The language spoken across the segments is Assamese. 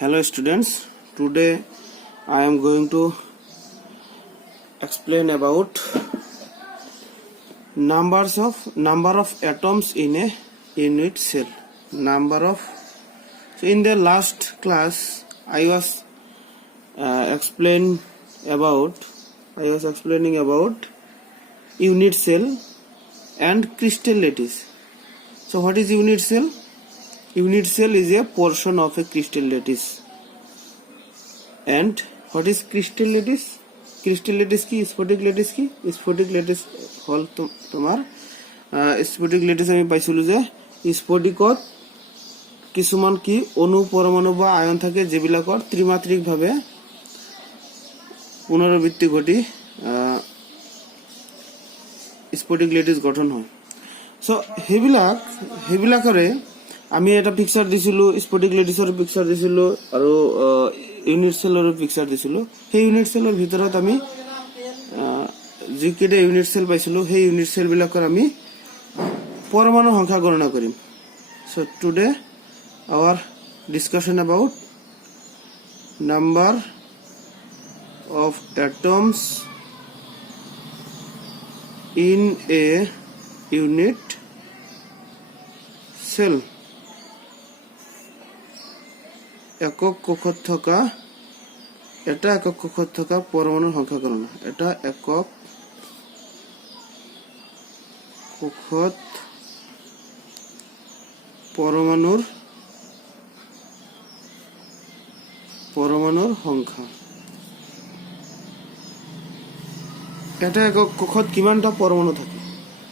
Hello students, today I am going to explain about number of atoms in a unit cell. So in the last class I was explaining about unit cell and crystal lattice. So what is unit cell? Unit cell is a portion of a crystal lattice. And what is crystal lattice? Crystal lattice की स्फटिक lattice की स्फटिक lattice हल तुम्हार स्फटिक lattice আমি পাইছিলো যে স্ফটিকত কিছুমান কি অণু পরমাণু বা আয়ন থাকে যেবিলাকৰ ত্ৰিমাত্ৰিক ভাবে পুনৰাবৃত্তি ঘটি স্ফটিক lattice গঠন হয়। সো হেবিলাকৰে আমি এটা পিকচাৰ দিছিলো স্ফটিক লেটিসৰ পিকচাৰ দিছিলো আৰু ইউনিট সেলৰ পিকচাৰ দিছিলো। সেই ইউনিট সেলৰ ভিতৰত আমি যিকেইটা ইউনিট সেল পাইছিলো সেই ইউনিট সেল বিলাকৰ আমি পৰমাণু সংখ্যা গণনা কৰিম। So today our discussion about number of atoms in a unit cell. একক কক্ষত থকা পরমাণুর সংখ্যা গণনা। এটা একক কক্ষত পরমাণুর সংখ্যা। এটা একক কক্ষত কিমানটা পরমাণু থাকে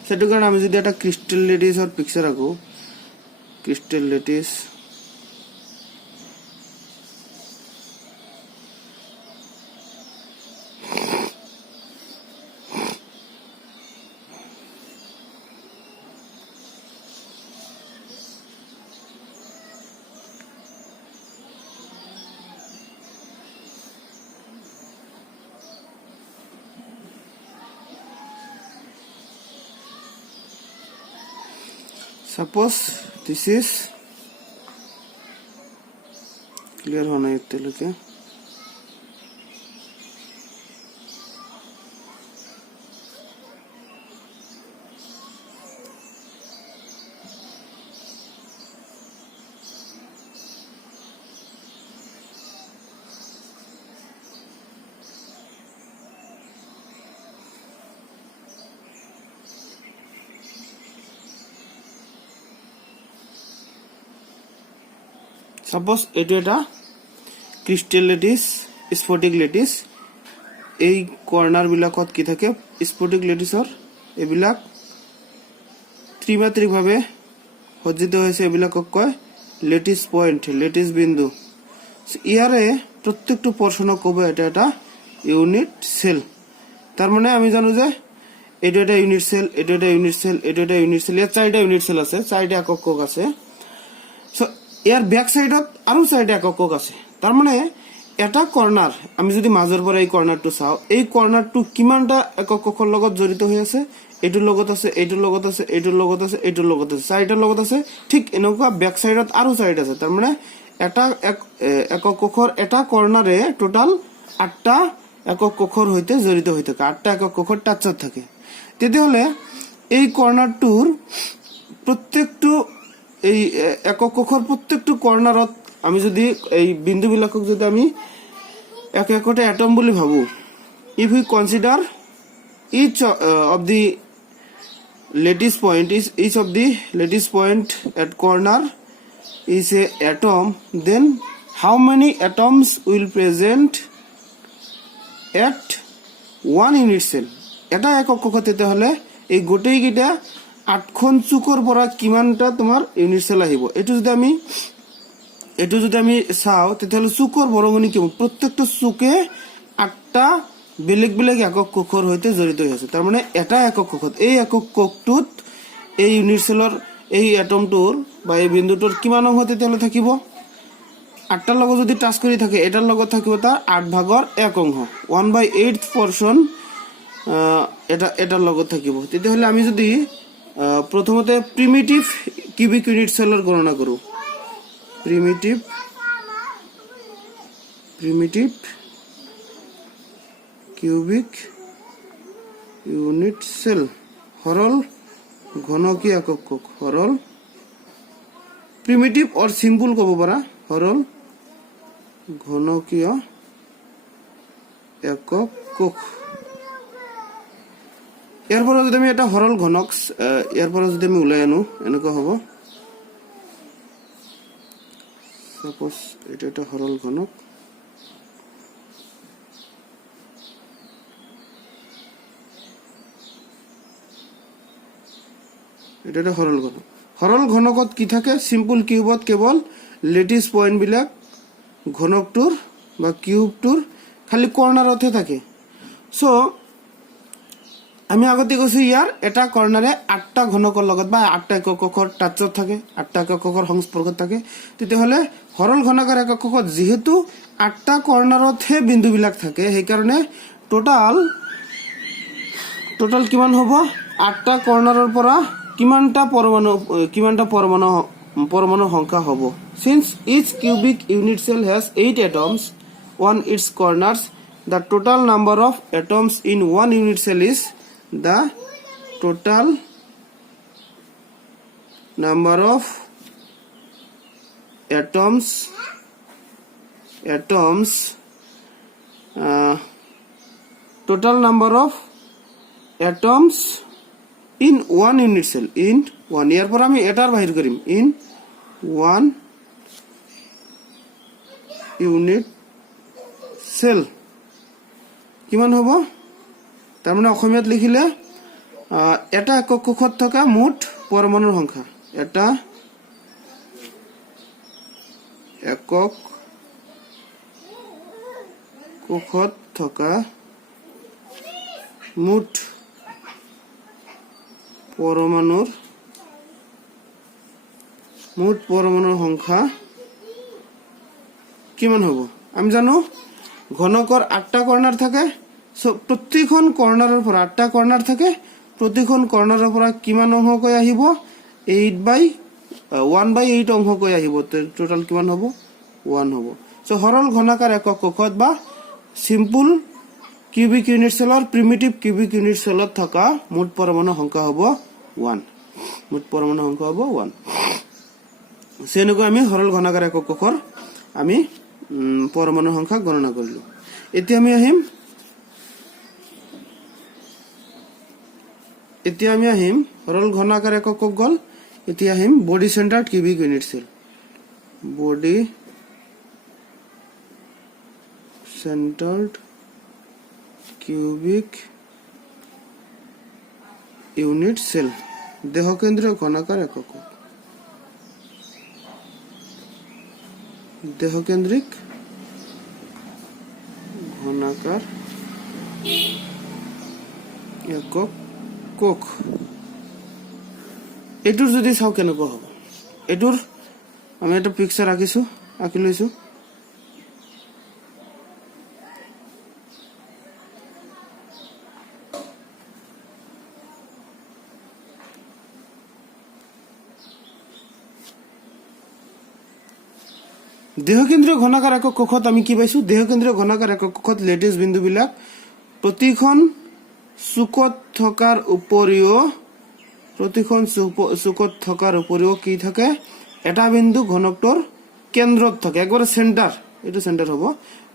সেটার কারণে আমি যদি একটা ক্রিস্টাল লেটিসৰ পিকচার আঁকো, crystal lettuce suppose this is clear होना इतने लोगे। সাপোজ এটো এটা ক্রিস্টাল লেটিস স্ফটিক লেটিস। এই কর্নার বিলাকত কি থাকে স্ফটিক লেটিসৰ এবিলাক ত্ৰিমাত্ৰিক ভাবে সজ্জিত হৈছে, এবিলাকক কয় লেটিস পয়েন্ট, লেটিস বিন্দু। ইয়াৰে প্ৰত্যেকটো পোৰ্শনক ক'ব এটা এটা ইউনিট সেল। তাৰ মানে আমি জানো যে এটো এটা ইউনিট সেল, এটো এটা ইউনিট সেল, এটো এটা ইউনিট সেল। ইয়াত চাৰিটা ইউনিট সেল আছে, চাৰিটা একক কক আছে। সো ইয়াৰ ব্যাক সাইডত আৰু চাৰিটা একক কক আছে। তাৰ মানে এটা কৰ্নাৰ আমি যদি মাজৰ পৰা এই কৰ্নাৰটো চাও, এই কৰ্নাৰটো কিমানটা একক ককৰ লগত জড়িত হৈ আছে, এইটোৰ লগত আছে, এইটোৰ লগত আছে, এইটোৰ লগত আছে, এইটোৰ লগত আছে, চাৰিটাৰ লগত আছে। ঠিক এনেকুৱা ব্যাক সাইডত আৰু চাৰিটা আছে। তাৰ মানে এটা একক ককৰ এটা কৰ্নাৰে টোটাল 8টা একক ককৰ সৈতে জড়িত হৈ থাকে, 8টা একক ককৰ টাচত থাকে। তেতিয়াহলে এই কৰ্নাৰটোৰ প্ৰত্যেকটো এই একক কক্ষৰ প্রত্যেকটো কর্নারত আমি যদি এই বিন্দু বিলাকক যদি আমি এক একটা এটম বুলি ভাবো, if we consider each of the lattice point at corner is a atom, then how many atoms will present at one unit cell? এটা একক কক্ষ তেতিয়াহলে এই গোটেইকেইটা 8খন চুকৰ পৰা কিমানটা তোমাৰ ইউনিট সেল আহিব। এটো যদি আমি চাও তেতিয়াহলে চুকৰ বৰঙনি কি প্ৰত্যেকটো চুকে 8টা বেলেগ বেলেগ একক কক্ষৰ সৈতে জড়িত হৈ আছে। তাৰ মানে এটা একক কক্ষত এই একক কক্ষটোত এই ইউনিট সেলৰ এই এটমটোৰ বা এই বিন্দুটোৰ কিমান অংশ তেতিয়াহলে থাকিব, 8টাৰ লগত যদি টাচ কৰি থাকে এটাৰ লগত থাকিব তাৰ 8 ভাগৰ 1 অংশ, 1/8 পোৰ্শন এটাৰ লগত থাকিব। তেতিয়াহলে আমি যদি প্ৰথমতে প্ৰিমিটিভ কিউবিক ইউনিট সেলৰ গণনা কৰো, প্ৰিমিটিভ কিউবিক ইউনিট সেল সৰল ঘনকীয় একক কোষ সৰল প্ৰিমিটিভ और সিম্পল কব পাৰা সৰল ঘনকীয় একক কোষ ইয়াৰ পৰা যদি আমি এটা সৰল ঘনক ইয়াৰ পৰা যদি আমি উলাই আনো এনেকুৱা হ'ব সাপোজ এটা একটা সরল ঘনক এটা একটা সরল ঘনক সরল ঘনকত কি থাকে সিম্পল কিউবত কেবল লেটিস পয়েন্ট বিলাক ঘনকটোৰ বা কিউবটোৰ খালি কৰ্নাৰতে থাকে সো আমি আগতে কৈছো ইয়াৰ এটা কৰ্নাৰে 8টা ঘনকৰ লগত বা 8টা একক কোষৰ টাচত থাকে 8টা একক কোষৰ সংস্পৰ্শত থাকে তেতিয়াহলে সৰল ঘনকৰ একক কোষত যেহেতু 8টা কৰ্নাৰতহে বিন্দুবিলাক থাকে সেই কাৰণে টোটাল কিমান হ'ব 8টা কৰ্নাৰৰ পৰা কিমানটা পৰমাণু সংখ্যা হ'ব since each cubic unit cell has 8 atoms on its corners the total number of atoms in one unit cell is the total number of atoms total number of atoms in one unit cell in one ইয়াৰ পৰা আমি এটাৰ বাহিৰ কৰিম in one unit cell কিমান হ'ব তাৰ মানে অসমীয়াত লিখিলে এটা একক কোষত থকা মুঠ পৰমাণুৰ সংখ্যা এটা একক কোষত থকা মুঠ পৰমাণুৰ সংখ্যা কিমান হ'ব আমি জানো ঘনকৰ 8টা কৰ্নাৰ থাকে সো প্ৰতিখন কৰ্নাৰৰ পৰা 8টা কৰ্নাৰ থাকে প্ৰতিখন কৰ্নাৰৰ পৰা কিমান অংশ কৈ আহিব 1/8 অংশ কৈ আহিব টোটাল কিমান হ'ব 1 হ'ব সো সৰল ঘনাকাৰ একক কোষত বা সিম্পল কিউবিক ইউনিট সেলৰ প্ৰিমিটিভ কিউবিক ইউনিট সেলত থকা মুঠ পৰমাণু সংখ্যা হ'ব 1 মুঠ পৰমাণু সংখ্যা হ'ব 1 সেনেকৈ আমি সৰল ঘনাকাৰ একক কোষৰ আমি পৰমাণু সংখ্যা গণনা কৰিলো এতিয়া আমি আহিম সৰল ঘনাকাৰ একক কোষ গল এতিয়া আহিম body centred cubic unit cell body centred cubic unit cell দেহকেন্দ্ৰীয় ঘনাকাৰ একক কোষ দেহকেন্দ্ৰিক ঘনাকাৰ একক কোষ এটোৰ যদি চাও কেনেকুৱা হ'ব এটোৰ আমি এটা পিকচাৰ আঁকি লৈছো দেহকেন্দ্ৰীয় ঘনাকাৰ একক কোষত আমি কি পাইছো দেহকেন্দ্ৰীয় ঘনাকাৰ একক কোষত লেটিস বিন্দুবিলাক প্ৰতিখন চুকত থকাৰ উপৰিও কি থাকে এটা বিন্দু ঘনকটোৰ কেন্দ্ৰত থাকে একবাৰে সেন্টাৰ এটো সেন্টাৰ হ'ব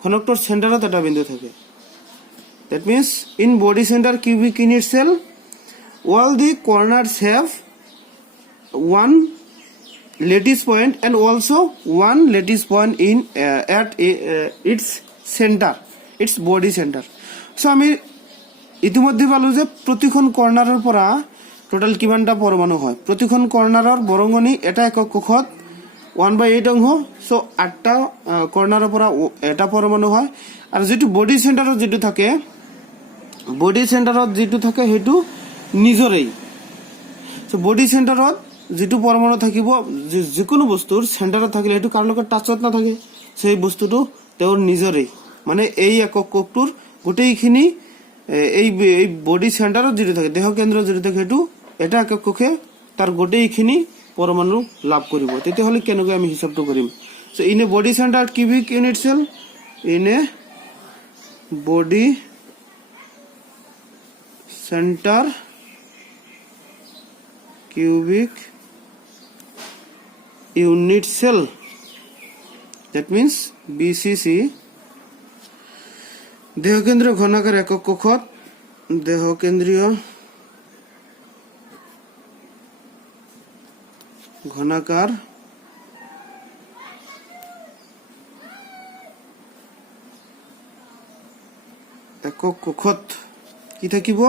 ঘনকটোৰ সেন্টাৰত এটা বিন্দু থাকে that means in body center cubic unit cell all the corners have one lattice point and also one lattice point in at its center its body center so আমি ইতিমধ্যে পালো যে প্ৰতিখন কৰ্নাৰৰ পৰা টোটাল কিমানটা পৰমাণু হয় প্ৰতিখন কৰ্নাৰৰ বৰঙনি এটা একক কোষত 1/8 অংশ সো 8টা কৰ্নাৰৰ পৰা এটা পৰমাণু হয় আৰু যেটো বডি সেন্টাৰত যেটো থাকে হেতু নিজৰেই সো বডি সেন্টাৰত যেটো পৰমাণু থাকিব যিকোনো বস্তুৰ সেন্টাৰত থাকিলে হেতু কাৰ লগত টাচত নাথাকে সেই বস্তুটো তেওঁৰ নিজৰেই মানে এই একক কোষটোৰ গোটেইখিনি এই বডি সেন্টাৰত যেটো থাকে দেহ কেন্দ্ৰ যেটো থাকে হেতু এটা একক কোষে তাৰ গোটেইখিনি परमाणु लाभ करिब तेते हले केनेকৈ আমি হিসাবটো কৰিম so in a body centered cubic unit cell in a body center cubic unit cell, that means BCC দেহকেন্দ্র ঘনাকার একক কক্ষত দেহকেন্দ্রীয় ঘনাকার একক কক্ষত কি থাকিব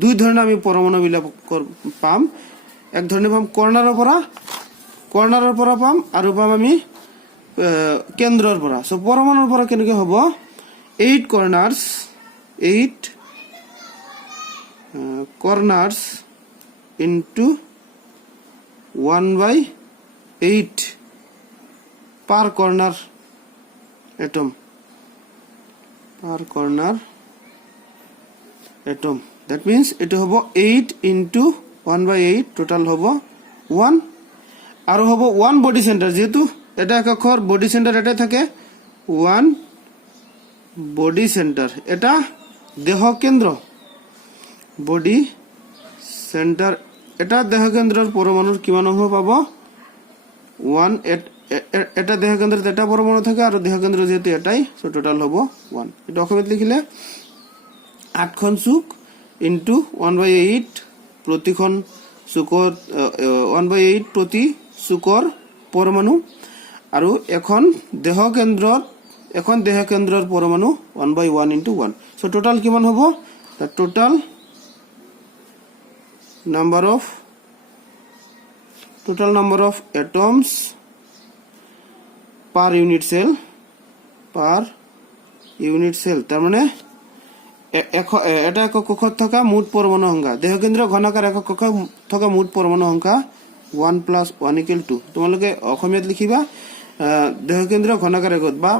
দুই ধৰণৰ আমি পৰমাণু বিলাক পাম এক ধৰণে পাম কৰ্ণাৰৰ পৰা পাম আৰু পাম আমি কেন্দ্ৰৰ পৰা সো পৰমাণুৰ পৰা কেনেকৈ হ'ব 8 corners into 1/8 per corner atom that means এটো হ'ব 8 into 1/8 total হ'ব 1 আৰু হ'ব 1 body center যেহেতু এটা এককৰ body center এটা থাকে 1 body center এটা দেহ কেন্দ্ৰ body center এটা দেহ কেন্দ্ৰৰ পৰমাণুৰ কিমান অংশ পাব 1 এটা দেহ কেন্দ্ৰত এটা পৰমাণু থাকে আৰু দেহ কেন্দ্ৰ যেহেতু এটাই সো টোটাল হ'ব 1 এটা অসমত লিখিলে 8খন চুক ইনটু 1/8 প্ৰতিখন চুকৰ 1/8 প্ৰতি চুকৰ পৰমাণু আৰু এখন দেহ কেন্দ্ৰৰ পৰমাণু 1/1 into 1 সো টোটাল কিমান হ'ব the total number of atoms per unit cell তার মানে এটা একক কক্ষত থকা মুঠ পৰমাণু সংখ্যা দেহকেন্দ্ৰ ঘনাকাৰ একক কক্ষত থকা মুঠ পৰমাণু সংখ্যা 1 + 1 = 2 তোমালোকে অসমীয়াত লিখিবা দেহকেন্দ্ৰ ঘনাকাৰ একত বা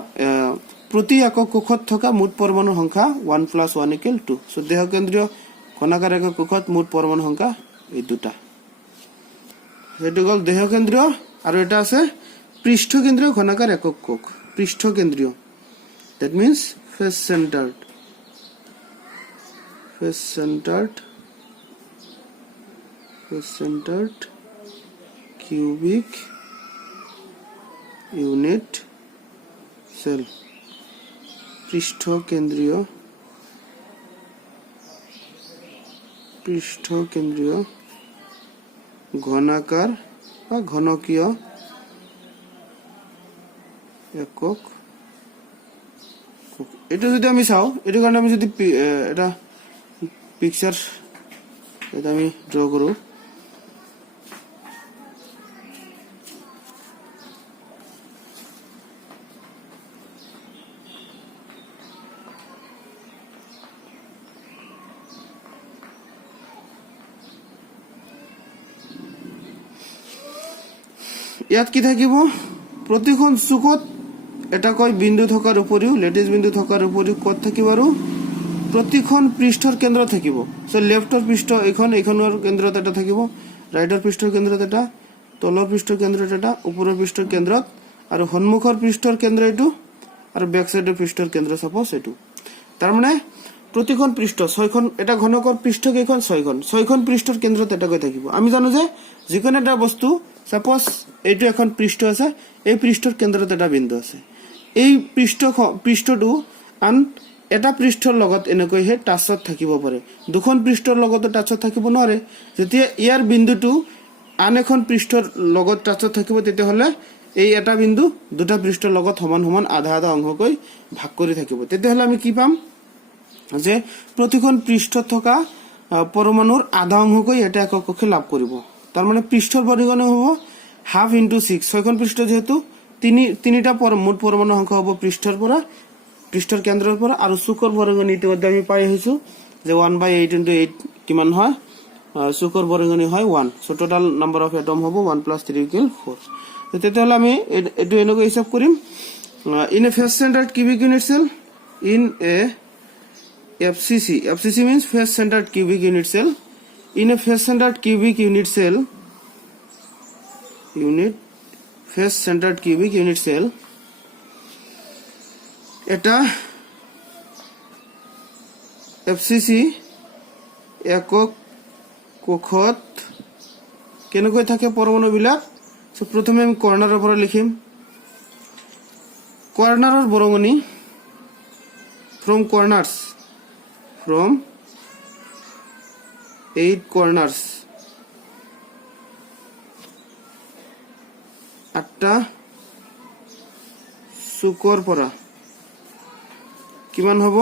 প্ৰতি একক কক্ষত থকা মুঠ পৰমাণু সংখ্যা 1 + 1 = 2 সো দেহকেন্দ্ৰীয় ঘনাকাৰ একক কক্ষত মুঠ পৰমাণু সংখ্যা এই দুটা এটো গল দেহকেন্দ্ৰীয় আৰু এটা আছে পৃষ্ঠকেন্দ্ৰীয় ঘনাকাৰ একক কক্ষ পৃষ্ঠকেন্দ্ৰীয় that means face centered cubic unit cell পৃষ্ঠকেন্দ্ৰীয় ঘনাকাৰ বা ঘনকীয় একক এটা যদি আমি চাও এটো কাৰণে আমি যদি এটা পিকচাৰ এটা আমি ড্ৰ কৰো ইয়াত কি থাকিব প্ৰতিখন চুকত এটা কয় বিন্দু থকাৰ উপৰিও লেটিস বিন্দু থকাৰ উপৰিও কত থাকিব আৰু প্ৰতিখন পৃষ্ঠৰ কেন্দ্ৰ থাকিব সো লেফটৰ পৃষ্ঠ এইখনৰ কেন্দ্ৰত এটা থাকিব ৰাইটৰ পৃষ্ঠৰ কেন্দ্ৰত এটা তলৰ পৃষ্ঠৰ কেন্দ্ৰত এটা ওপৰৰ পৃষ্ঠৰ কেন্দ্ৰত আৰু সন্মুখৰ পৃষ্ঠৰ কেন্দ্ৰ এটো আৰু বেক সাইডৰ পৃষ্ঠৰ কেন্দ্ৰ সাপোজ এটো তাৰ মানে প্ৰতিখন পৃষ্ঠ ছয়খন এটা ঘনকৰ পৃষ্ঠ কেইখন ছয়খন পৃষ্ঠৰ কেন্দ্ৰত এটা কৈ থাকিব আমি জানো যে যিকোনো এটা বস্তু সাপোজ এইটো এখন পৃষ্ঠ আছে এই পৃষ্ঠৰ কেন্দ্ৰত এটা বিন্দু আছে এই পৃষ্ঠটো আন এটা পৃষ্ঠৰ লগত এনেকৈ হে টাচত থাকিব পাৰে দুখন পৃষ্ঠৰ লগত টাচত থাকিব নোৱাৰে যেতিয়া ইয়াৰ বিন্দুটো আন এখন পৃষ্ঠৰ লগত টাচত থাকিব তেতিয়া হলে এই এটা বিন্দু দুটা পৃষ্ঠৰ লগত সমান আধা অংশকৈ ভাগ কৰি থাকিব তেতিয়া হলে আমি কি পাম যে প্ৰতিখন পৃষ্ঠত থকা পৰমাণুৰ আধা অংশকৈ এটা একক কক্ষে লাভ কৰিব তাৰ মানে পৃষ্ঠৰ পৰিমাণ হ'ব 1/2 * 6 ছয়খন পৃষ্ঠ যেহেতু তিনিটা মুঠ পৰমাণু সংখ্যা হ'ব পৃষ্ঠৰ কেন্দ্ৰৰ পৰা আৰু চুকৰ পৰিমাণ ইতিমধ্যে আমি পাই আহিছো যে 1/8 * 8 কিমান হয় চুকৰ পৰিমাণ হয় 1 so total number of atom হ'ব 1 + 3 = 4 তেতিয়া হলে আমি এটো এনেকৈ হিসাব কৰিম in a face centered cubic unit cell in a FCC means face centered cubic unit cell in a face centered cubic unit cell unit face centered cubic unit cell এটা এফসিসি একক কোষত কেনেকৈ থাকে পৰমাণুবিলাক সো প্ৰথমে আমি কৰ্ণাৰৰ পৰা লিখিম কৰ্ণাৰৰ বৰঙনি from from 8 corners 8টা চুকৰ পৰা কিমান হ'ব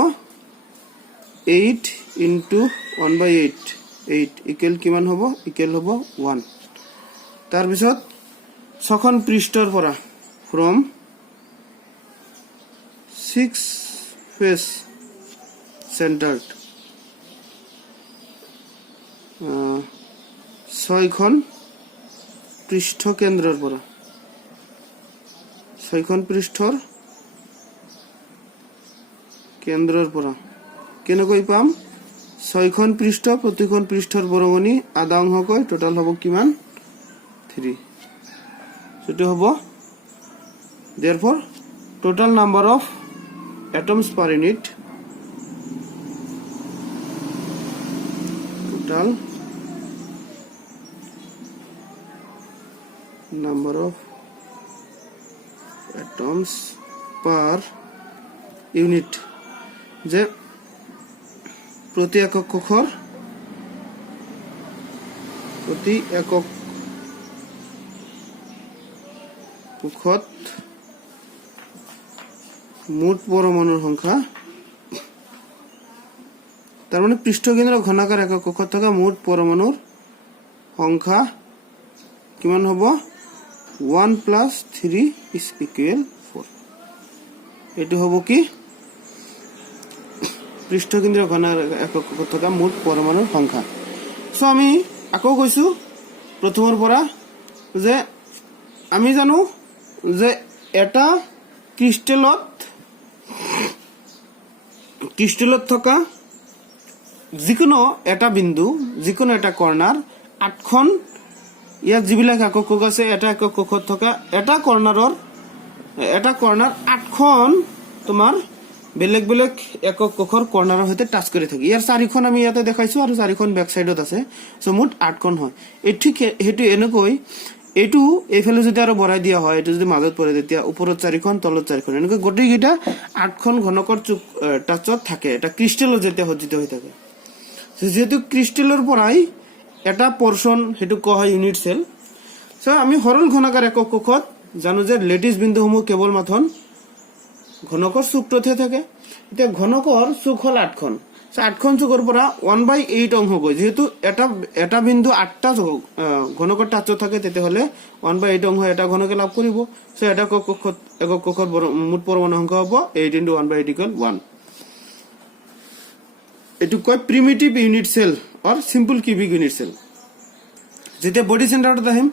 8 into 1/8 8 ইকুৱেল কিমান হ'ব ইকুৱেল হ'ব 1 তাৰ পিছত ছখন পৃষ্ঠৰ পৰা from 6 face centered 6খন পৃষ্ঠ কেন্দ্ৰৰ পৰা 6খন পৃষ্ঠৰ কেন্দ্ৰৰ পৰা কেনেকৈ পাম 6খন পৃষ্ঠ প্ৰতিখন পৃষ্ঠৰ বৰঙনি আধা অংশকৈ টোটাল হ'ব কিমান 3 সেটো হ'ব therefore total number of atoms per unit total number of atoms per unit যে প্রতি একক কক্ষৰ প্ৰতি একক কক্ষত মোট পৰমাণুৰ সংখ্যা তাৰ মানে পৃষ্ঠকেন্দ্ৰ ঘনাকাৰ একক কক্ষত থকা মোট পৰমাণুৰ সংখ্যা কিমান হ'ব 1 + 3 is equal 4 এটো হ'ব কি পৃষ্ঠকেন্দ্র ঘনাকার একক কক্ষত থকা মোট পৰমাণুৰ সংখ্যা সো আমি আকৌ কৈছো প্ৰথমৰ পৰা যে আমি জানো যে এটা ক্ৰিস্টেলত থকা যিকোনো এটা বিন্দু যিকোনো এটা কৰ্ণাৰ 8খন ইয়াত যিবিলাক একক কক্ষ আছে এটা একক কক্ষত থকা এটা কৰ্ণাৰ 8খন তোমাৰ বেলেগ বেলেগ একক কক্ষৰ কৰ্ণাৰৰ সৈতে টাচ কৰি থাকে ইয়াৰ 4খন আমি ইয়াতে দেখাইছো আৰু 4খন ব্যাক সাইডত আছে সো মুঠ 8খন হয় এই ঠিক হেতু এনেকৈ এটু এইফালে যদি আৰু বঢ়াই দিয়া হয় এটু যদি মাজত পৰে তেতিয়া ওপৰত 4খন তলত 4খন এনেকৈ গোটেই গিটা 8খন ঘনকৰ টাচত থাকে এটা ক্ৰিস্টালত যেতে সজ্জিত হৈ থাকে যেহেতু ক্ৰিস্টালৰ পৰাই এটা পোৰশন হেতু কোৱা হয় ইউনিট সেল সো আমি সৰল ঘনকাৰ একক কক্ষত জানো যে লেটিস বিন্দুসমূহ কেৱল মাথন ঘনকৰ চুকটোতে থাকে এতিয়া ঘনকৰ চুক হল 8খন 8খন চুকৰ পৰা 1/8 অংশ গৈ যেহেতু এটা বিন্দু 8টা ঘনকৰ টাচত থাকে তেতে হলে 1/8 অংশ এটা ঘনকে লাভ কৰিব সো এটা একক কক্ষৰ মুঠ পৰমাণু সংখ্যা হ'ব 8 * 1/8 = 1 এটু কয় primitive unit cell or simple cubic unit cell যেতিয়া বডি সেন্টাৰত আহিম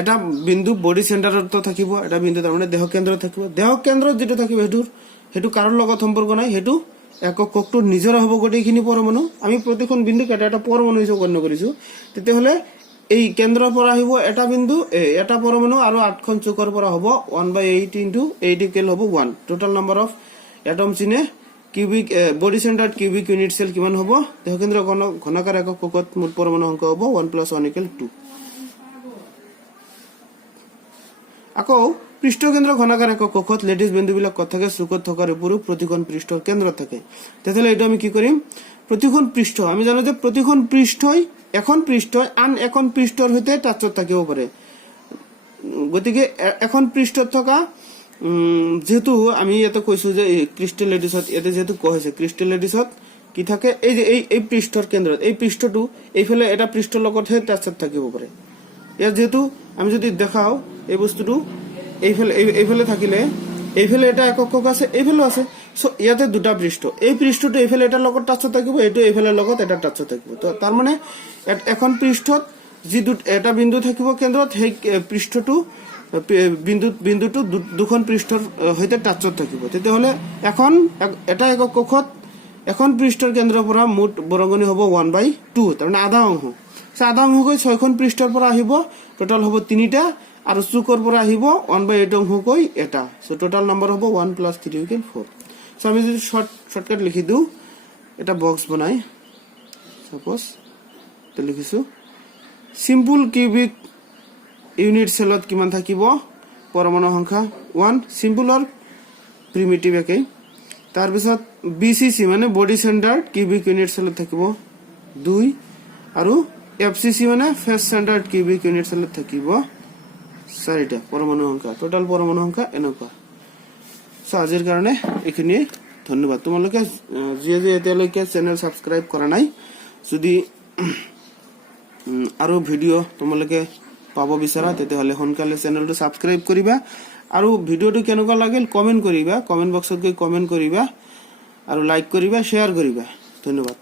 এটা বিন্দু বডি সেন্টাৰত থাকিব এটা বিন্দু তাৰ মানে দেহ কেন্দ্ৰত থাকিব দেহ কেন্দ্ৰত যেটো থাকিব হেতু কাৰৰ লগত সম্পৰ্ক নাই হেতু একক কক্ষটো নিজৰ হ'ব গোটেইখিনি পৰমাণু আমি প্ৰতিখন বিন্দু এটা পৰমাণু হিচাপে গণ্য কৰিছো তেতে হলে এই কেন্দ্ৰৰ পৰা আহিব এটা বিন্দু এটা পৰমাণু আৰু 8খন চুকৰ পৰা হ'ব 1/8 * 8 = হ'ব 1 total number of atoms in a cubic body centered cubic unit cell কিমান হ'ব দেহ কেন্দ্ৰ ঘনকাৰ একক কক্ষত মুঠ পৰমাণু সংখ্যা হ'ব 1 + 1 = 2 আকৌ পৃষ্ঠকেন্দ্ৰ ঘনকাৰ একক কক্ষত লেটিস বিন্দুবিলাক কত থাকে চুকত থকাৰ উপৰিও প্ৰতিখন পৃষ্ঠৰ কেন্দ্ৰত থাকে তেতিয়াহলে এটা আমি কি কৰিম প্ৰতিখন পৃষ্ঠ আমি জানো যে প্ৰতিখন পৃষ্ঠই এখন পৃষ্ঠই আন এখন পৃষ্ঠৰ সৈতে টাচত থাকিব পাৰে গতিকে এখন পৃষ্ঠত থকা যেহেতু আমি এটা কৈছো যে ক্রিস্টাল লেটিসত এতে যেহেতু কৈছে ক্রিস্টাল লেটিসত কি থাকে এই যে এই পৃষ্ঠৰ কেন্দ্ৰত এই পৃষ্ঠটো এইফালে এটা পৃষ্ঠৰ লগতহে টাচত থাকিব পাৰে ইয়াৰ যেহেতু আমি যদি দেখাও এই বস্তুটো এইফালে থাকিলে এইফালে এটা একক কক্ষ আছে এইফালে আছে সো ইয়াতে দুটা পৃষ্ঠ এই পৃষ্ঠটো এইফালে এটা লগত টাচত থাকিব এইটো এইফালে লগত এটা টাচত থাকিব তো তাৰ মানে এখন পৃষ্ঠত যি এটা বিন্দু থাকিব কেন্দ্ৰত সেই পৃষ্ঠটো বিন্দুটো দুখন পৃষ্ঠৰ সৈতে টাচত থাকিব তেতিয়াহলে এখন এটা একক কক্ষত এখন পৃষ্ঠৰ কেন্দ্ৰৰ পৰা মুঠ বৰঙনি হ'ব 1/2 তাৰ মানে আধা অংশ আধা অংশ গৈ 6খন পৃষ্ঠৰ পৰা আহিব টোটাল হ'ব 3টা আৰু চুকৰ পৰা আহিব 1/8 অংশকৈ এটা সো টোটাল নম্বৰ হ'ব 1 + 3 = 4 সো আমি যদি শর্টকাট লিখি দিও এটা বক্স বনাই সাপোজ তো লিখিছো সিম্পল কিউবিক ইউনিট সেলত কিমান থাকিব পৰমাণু সংখ্যা 1 সিম্পলৰ প্ৰিমিটিভ একে তাৰ পিছত BCC মানে বডি সেন্টাৰ্ড কিউবিক ইউনিট সেলত থাকিব 2 আৰু FCC মানে ফেস সেন্টাৰ্ড কিউবিক ইউনিট সেলত থাকিব 4টা পৰমাণু সংখ্যা টোটাল পৰমাণু সংখ্যা এনেকুৱা সো আজিৰ কাৰণে এইখিনি ধন্যবাদ তোমালোকে যিয়ে এতিয়ালৈকে চেনেল সাবস্ক্ৰাইব কৰা নাই যদি আৰু ভিডিও তোমালোকে পাব বিচাৰা তেতিয়াহলে সোনকালে চেনেলটো সাবস্ক্ৰাইব কৰিবা আৰু ভিডিওটো কেনেকুৱা লাগিল কমেন্ট কৰিবা কমেন্ট বক্সত গৈ কমেন্ট কৰিবা আৰু লাইক কৰিবা শেয়াৰ কৰিবা ধন্যবাদ।